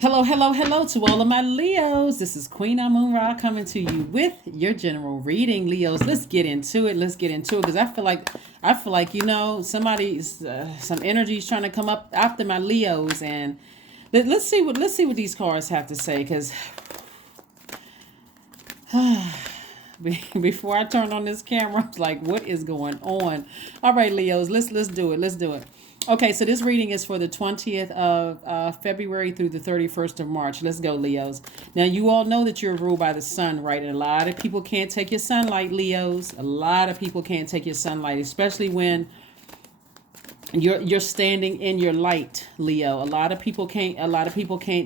Hello, hello, hello to all of my Leos. This is Queen Amun Ra coming to you with your general reading. Leos, let's get into it. Let's get into it because I feel like somebody's some energy is trying to come up after my Leos, and let's see what these cards have to say. Because before I turn on this camera, I was like, what is going on? All right, Leos, let's do it. Let's do it. Okay, so this reading is for the 20th of February through the 31st of March. Let's go, Leos. Now, you all know that you're ruled by the sun, right? And a lot of people can't take your sunlight, Leos. A lot of people can't take your sunlight, especially when you're standing in your light, Leo. A lot of people can't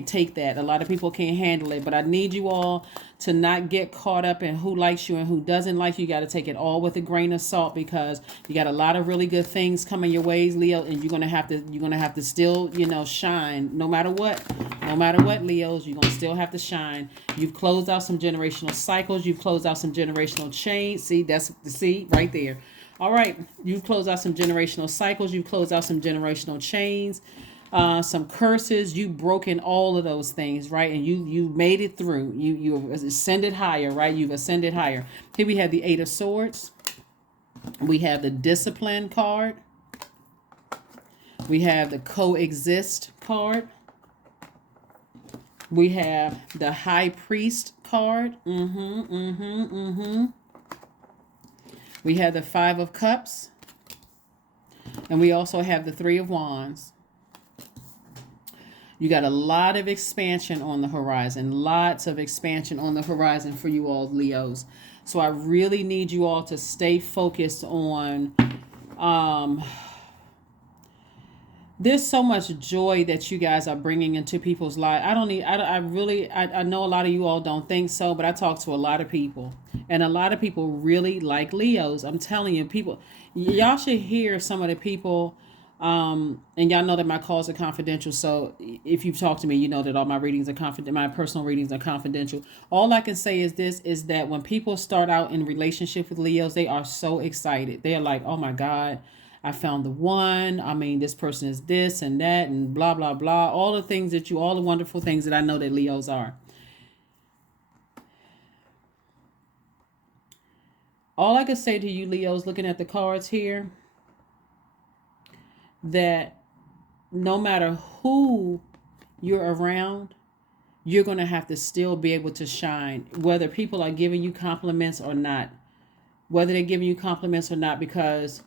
take that. A lot of people can't handle it. But I need you all to not get caught up in who likes you and who doesn't like you. You got to take it all with a grain of salt, because you got a lot of really good things coming your ways, Leo, and you're gonna have to still, shine no matter what. No matter what, Leos, you're gonna still have to shine. You've closed out some generational cycles, you've closed out some generational chains. See right there. All right, you've closed out some generational cycles, you've closed out some generational chains, some curses. You've broken all of those things, right? And you made it through. You ascended higher, right? You've ascended higher. Here we have the Eight of Swords. We have the Discipline card. We have the Coexist card. We have the High Priest card. We have the Five of Cups. And we also have the Three of Wands. You got a lot of expansion on the horizon. Lots of expansion on the horizon for you all, Leos. So I really need you all to stay focused on there's so much joy that you guys are bringing into people's lives. I know a lot of you all don't think so, but I talk to a lot of people, and a lot of people really like Leos. I'm telling you, y'all should hear some of the people. And y'all know that my calls are confidential. So if you talk to me, you know that all my readings are confident. My personal readings are confidential. All I can say is this, is that when people start out in relationship with Leos, they are so excited. They're like, oh my God, I found the one. I mean, this person is this and that and blah, blah, blah. All the wonderful things that I know that Leos are. All I can say to you, Leos, looking at the cards here, that no matter who you're around, you're going to have to still be able to shine, whether people are giving you compliments or not. Whether they're giving you compliments or not, because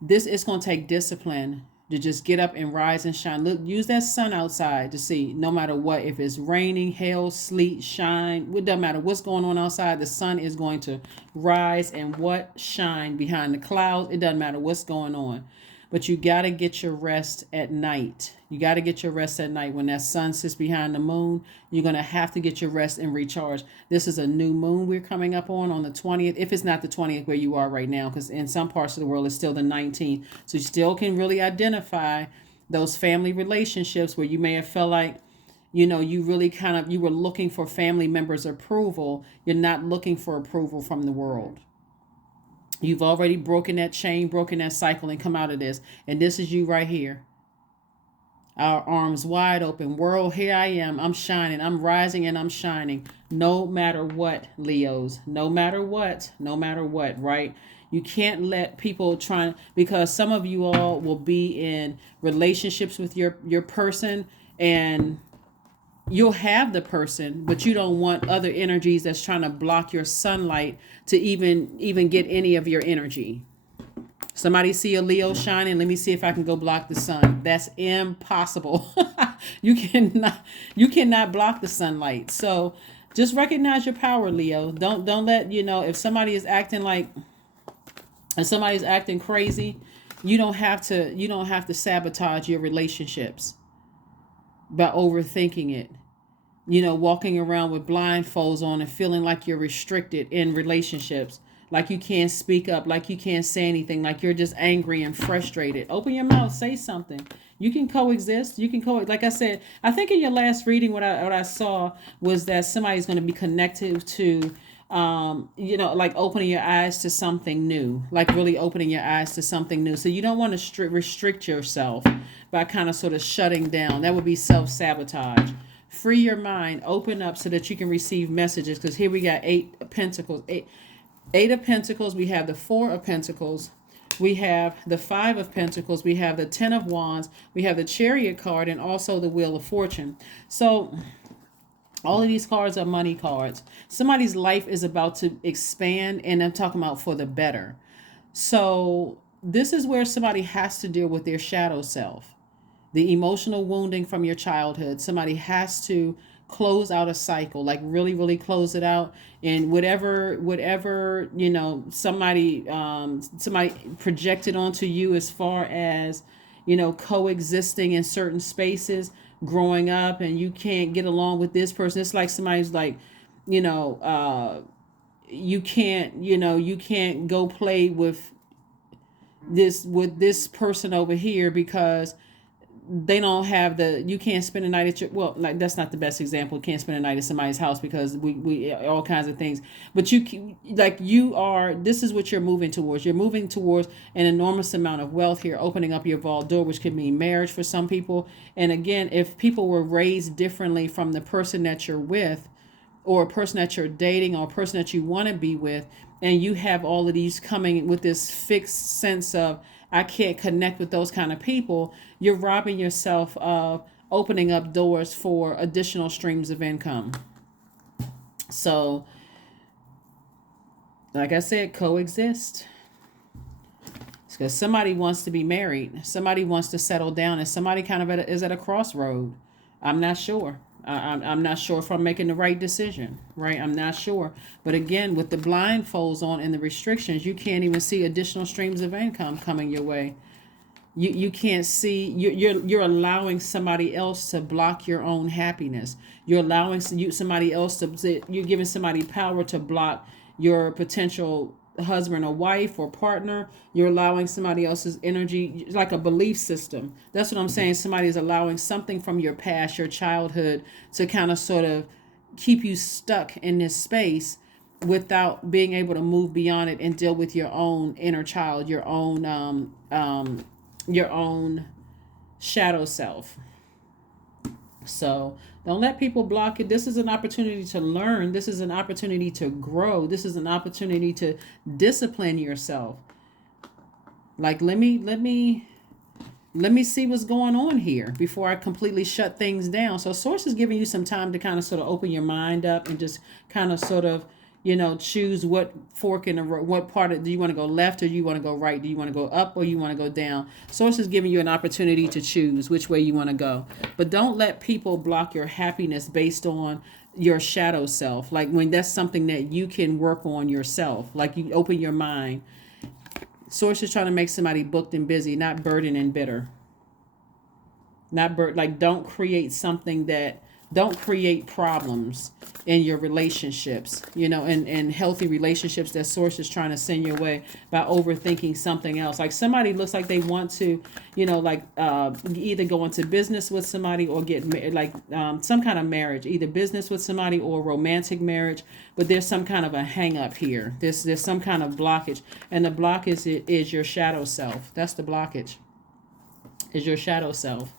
this is going to take discipline to just get up and rise and shine. Look, use that sun outside to see, no matter what, if it's raining, hail, sleet, shine, it doesn't matter what's going on outside, the sun is going to rise and shine behind the clouds. It doesn't matter what's going on. But you got to get your rest at night. You got to get your rest at night. When that sun sits behind the moon, you're going to have to get your rest and recharge. This is a new moon we're coming up on the 20th. If it's not the 20th where you are right now, because in some parts of the world it's still the 19th. So you still can really identify those family relationships where you may have felt like, you really you were looking for family members' approval. You're not looking for approval from the world. You've already broken that chain, broken that cycle, and come out of this. And this is you right here. Our arms wide open. World, here I am. I'm shining. I'm rising and I'm shining. No matter what, Leos. No matter what. No matter what, right? You can't let people because some of you all will be in relationships with your person, and you'll have the person, but you don't want other energies that's trying to block your sunlight to even get any of your energy. Somebody see a Leo shining, let me see if I can go block the sun. That's impossible. You cannot block the sunlight. So just recognize your power, Leo. Don't let, if somebody's acting crazy, you don't have to sabotage your relationships by overthinking it. Walking around with blindfolds on and feeling like you're restricted in relationships, like you can't speak up, like you can't say anything, like you're just angry and frustrated. Open your mouth, say something. You can coexist. Like I said, I think in your last reading, what I saw was that somebody's going to be connected to, like opening your eyes to something new, like really opening your eyes to something new. So you don't want to restrict yourself by kind of sort of shutting down. That would be self-sabotage. Free your mind, open up so that you can receive messages. Because here we got eight of Pentacles. We have the Four of Pentacles. We have the Five of Pentacles. We have the Ten of Wands. We have the Chariot card and also the Wheel of Fortune. So all of these cards are money cards. Somebody's life is about to expand, and I'm talking about for the better. So this is where somebody has to deal with their shadow self, the emotional wounding from your childhood. Somebody has to close out a cycle, like really, really close it out. And whatever, somebody projected onto you as far as, coexisting in certain spaces, growing up, and you can't get along with this person. It's like somebody's like, you know, you can't go play with this person over here because they don't have you can't spend a night at your, well, like, that's not the best example. Can't spend a night at somebody's house because we all kinds of things. But this is what you're moving towards. You're moving towards an enormous amount of wealth here, opening up your vault door, which could mean marriage for some people. And again, if people were raised differently from the person that you're with, or a person that you're dating, or a person that you want to be with, and you have all of these coming with this fixed sense of, I can't connect with those kind of people, you're robbing yourself of opening up doors for additional streams of income. So, like I said, coexist. Because somebody wants to be married, somebody wants to settle down, and somebody kind of is at a crossroad. I'm not sure. I'm not sure if I'm making the right decision, right? I'm not sure. But again, with the blindfolds on and the restrictions, you can't even see additional streams of income coming your way. You can't see. You're allowing somebody else to block your own happiness. You're allowing somebody else to. You're giving somebody power to block your potential husband or wife or partner. You're allowing somebody else's energy, like a belief system. That's what I'm saying. Somebody is allowing something from your past, your childhood, to kind of sort of keep you stuck in this space without being able to move beyond it and deal with your own inner child, your own shadow self. So don't let people block it. This is an opportunity to learn. This is an opportunity to grow. This is an opportunity to discipline yourself. Like, let me see what's going on here before I completely shut things down. So Source is giving you some time to kind of sort of open your mind up and just kind of sort of, choose what fork in the road, what part do you want to go left, or do you want to go right? Do you want to go up, or you want to go down? Source is giving you an opportunity to choose which way you want to go. But don't let people block your happiness based on your shadow self. Like, when that's something that you can work on yourself, like, you open your mind. Source is trying to make somebody booked and busy, not burdened and bitter. Don't create problems in your relationships, and healthy relationships that Source is trying to send your way by overthinking something else. Like, somebody looks like they want to, either go into business with somebody or get some kind of marriage, either business with somebody or romantic marriage. But there's some kind of a hang up here. There's some kind of blockage, and the blockage is your shadow self. That's the blockage. Is your shadow self.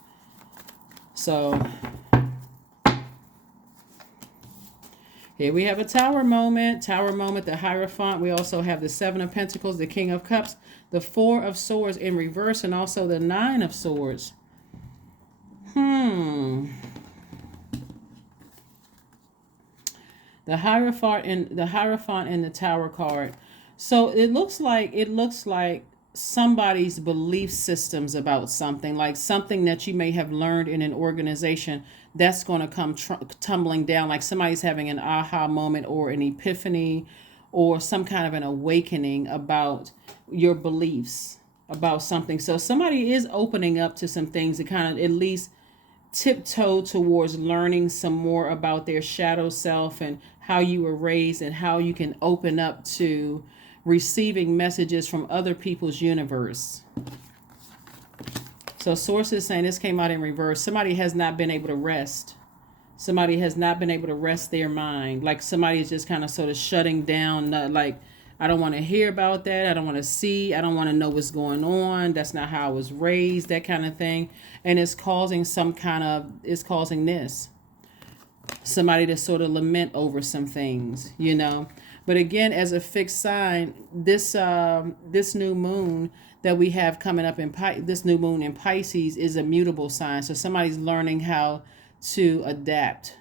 So here we have a Tower moment, the Hierophant. We also have the Seven of Pentacles, the King of Cups, the Four of Swords in reverse, and also the Nine of Swords. The Hierophant and the Tower card. So it looks like somebody's belief systems about something, like something that you may have learned in an organization, that's going to come tumbling down. Like, somebody's having an aha moment or an epiphany or some kind of an awakening about your beliefs about something. So somebody is opening up to some things to kind of at least tiptoe towards learning some more about their shadow self and how you were raised, and how you can open up to receiving messages from other people's universe. So Source is saying, this came out in reverse. Somebody has not been able to rest. Somebody has not been able to rest their mind. Like, somebody is just kind of sort of shutting down. Like, I don't want to hear about that. I don't want to see. I don't want to know what's going on. That's not how I was raised, that kind of thing. And it's causing this. somebody to sort of lament over some things, you know. But again, as a fixed sign, this new moon that we have coming up in this new moon in Pisces is a mutable sign. So somebody's learning how to adapt.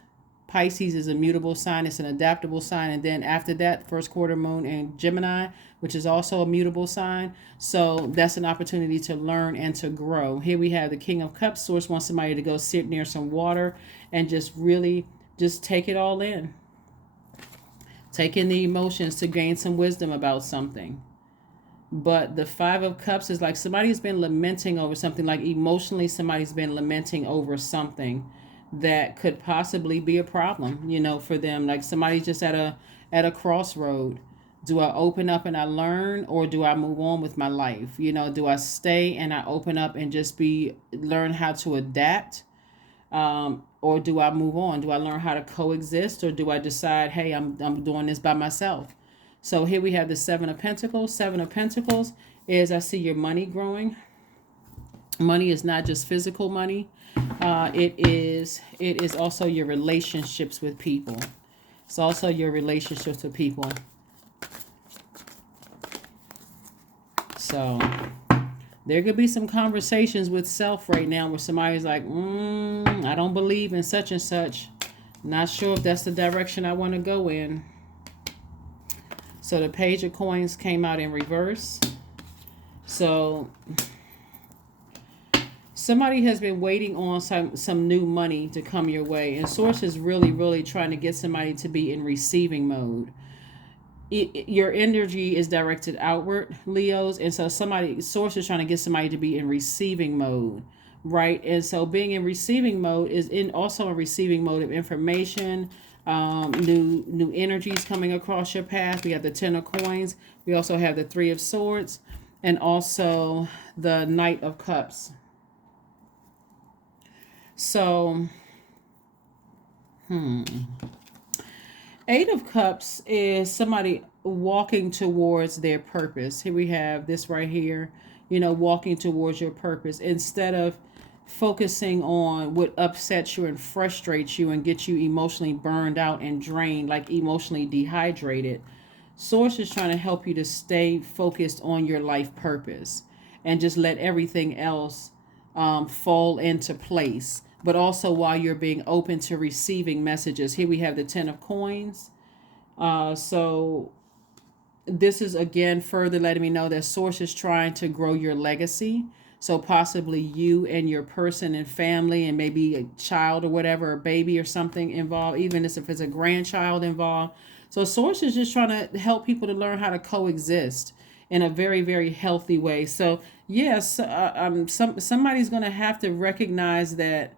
Pisces is a mutable sign, it's an adaptable sign. And then after that, first quarter moon in Gemini, which is also a mutable sign. So that's an opportunity to learn and to grow. Here we have the King of Cups. Source wants somebody to go sit near some water and just really just take it all in. Take in the emotions to gain some wisdom about something. But the Five of Cups is like somebody's been lamenting over something, like emotionally somebody's been lamenting over something that could possibly be a problem, you know, for them. Like somebody's just at a crossroad. Do I open up and I learn, or do I move on with my life? You know, do I stay and I open up and just learn how to adapt? Or do I move on? Do I learn how to coexist, or do I decide, hey, I'm doing this by myself? So here we have the Seven of Pentacles. Seven of Pentacles is, I see your money growing. Money is not just physical money. It is also your relationships with people. It's also your relationships with people. So there could be some conversations with self right now where somebody's like, I don't believe in such and such. Not sure if that's the direction I want to go in. So the Page of Coins came out in reverse. So somebody has been waiting on some new money to come your way. And Source is really, really trying to get somebody to be in receiving mode. Your energy is directed outward, Leos. And so Source is trying to get somebody to be in receiving mode, right? And so being in receiving mode is also a receiving mode of information, new energies coming across your path. We have the Ten of Coins. We also have the Three of Swords, and also the Knight of Cups. So, Eight of Cups is somebody walking towards their purpose. Here we have this right here, you know, walking towards your purpose instead of focusing on what upsets you and frustrates you and gets you emotionally burned out and drained, like emotionally dehydrated. Source is trying to help you to stay focused on your life purpose and just let everything else fall into place. But also while you're being open to receiving messages. Here we have the Ten of Coins. So this is again further letting me know that Source is trying to grow your legacy. So possibly you and your person and family and maybe a child or whatever, a baby or something involved, even if it's a grandchild involved. So Source is just trying to help people to learn how to coexist in a very, very healthy way. So yes, somebody's going to have to recognize that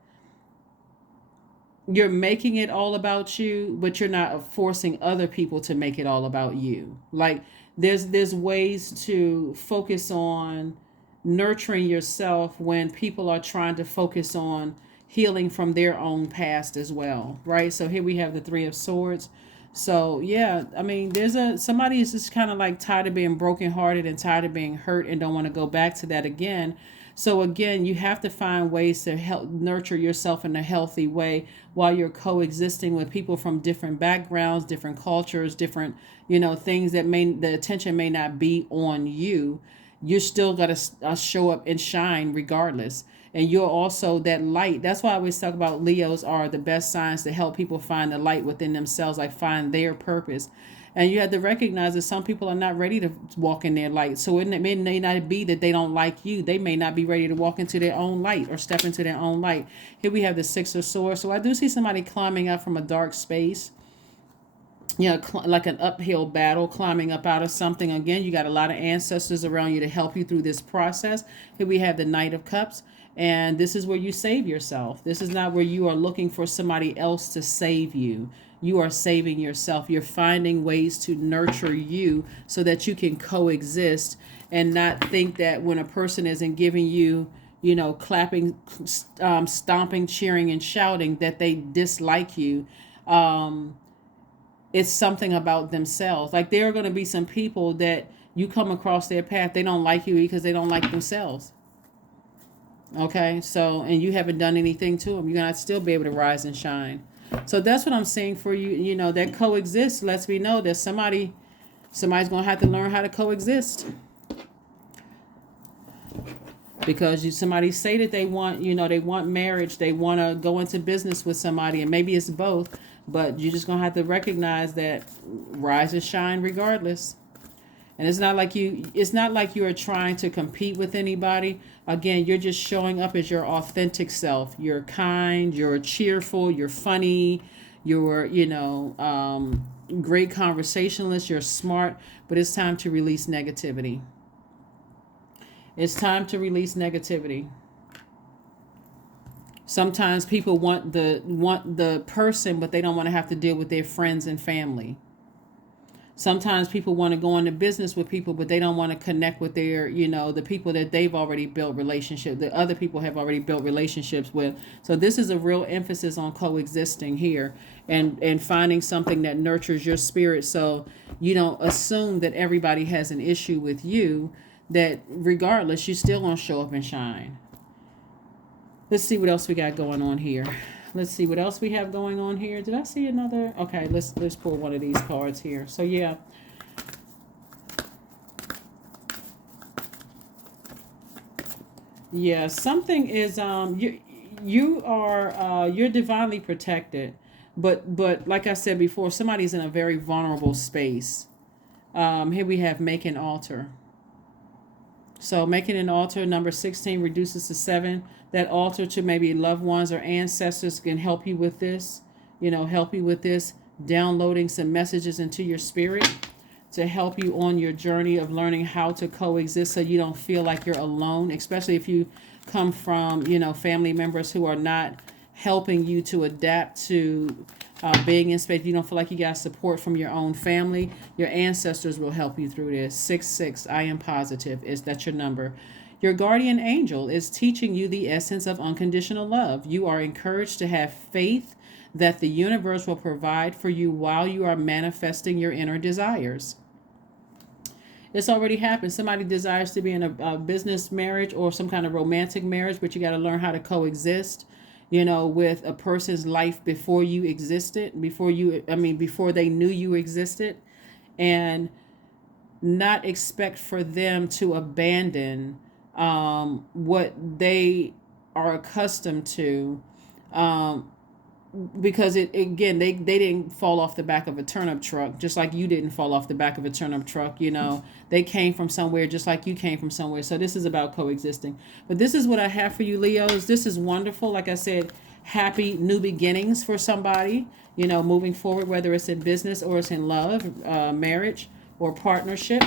you're making it all about you, but you're not forcing other people to make it all about you. Like there's ways to focus on nurturing yourself when people are trying to focus on healing from their own past as well, right? So here we have the Three of Swords. So yeah, I mean, somebody is just kind of like tired of being brokenhearted and tired of being hurt and don't want to go back to that again. So again, you have to find ways to help nurture yourself in a healthy way while you're coexisting with people from different backgrounds, different cultures, different, you know, things that the attention may not be on you. You're still got to show up and shine regardless. And you're also that light. That's why I always talk about Leos are the best signs to help people find the light within themselves, like find their purpose. And you have to recognize that some people are not ready to walk in their light. So it may not be that they don't like you. They may not be ready to walk into their own light or step into their own light. Here we have the Six of Swords. So I do see somebody climbing up from a dark space. You know, like an uphill battle, climbing up out of something. Again, you got a lot of ancestors around you to help you through this process. Here we have the Knight of Cups. And this is where you save yourself. This is not where you are looking for somebody else to save you. You are saving yourself. You're finding ways to nurture you so that you can coexist and not think that when a person isn't giving you, you know, clapping, stomping, cheering, and shouting that they dislike you. It's something about themselves. Like there are going to be some people that you come across their path, they don't like you because they don't like themselves. Okay, so, and you haven't done anything to them. You're going to still be able to rise and shine. So that's what I'm saying for you. You know, that coexist lets me know that somebody's gonna have to learn how to coexist. Because somebody say that they want, they want marriage, they want to go into business with somebody, and maybe it's both, but you're just gonna have to recognize that rise and shine regardless. And it's not like you are trying to compete with anybody. Again, you're just showing up as your authentic self. You're kind, you're cheerful, you're funny, you're, great conversationalist, you're smart, but it's time to release negativity. It's time to release negativity. Sometimes people want the person, but they don't want to have to deal with their friends and family. Sometimes people want to go into business with people, but they don't want to connect with their, the people that they've already built relationships, that other people have already built relationships with. So this is a real emphasis on coexisting here, and finding something that nurtures your spirit, so you don't assume that everybody has an issue with you, that regardless, you still gonna show up and shine. Let's see what else we got going on here. Let's see what else we have going on here. Did I see another? Okay, let's pull one of these cards here. So yeah. Yeah, something is you're divinely protected. But like I said before, somebody's in a very vulnerable space. Here we have make an altar. So making an altar, number 16, reduces to 7. That altar to maybe loved ones or ancestors can help you with this. Help you with this. Downloading some messages into your spirit to help you on your journey of learning how to coexist, so you don't feel like you're alone, especially if you come from, family members who are not helping you to adapt to being in space. You don't feel like you got support from your own family. Your ancestors will help you through this. 66, I am positive. That's your number. Your guardian angel is teaching you the essence of unconditional love. You are encouraged to have faith that the universe will provide for you while you are manifesting your inner desires. It's already happened. Somebody desires to be in a business marriage or some kind of romantic marriage, but you got to learn how to coexist, with a person's life before you existed, before they knew you existed, and not expect for them to abandon what they are accustomed to, because they didn't fall off the back of a turnip truck, just like you didn't fall off the back of a turnip truck. They came from somewhere just like you came from somewhere. So this is about coexisting. But this is what I have for you, Leos. This is wonderful. Like I said, happy new beginnings for somebody, moving forward, whether it's in business or it's in love, marriage, or partnership,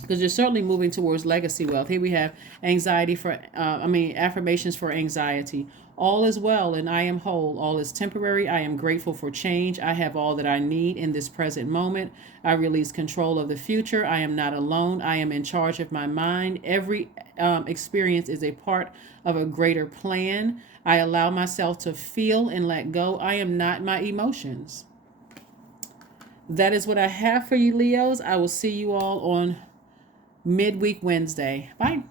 because you're certainly moving towards legacy wealth. Here we have affirmations for anxiety. All is well and I am whole. All is temporary. I am grateful for change. I have all that I need in this present moment. I release control of the future. I am not alone. I am in charge of my mind. Every experience is a part of a greater plan. I allow myself to feel and let go. I am not my emotions. That is what I have for you, Leos. I will see you all on Midweek Wednesday. Bye.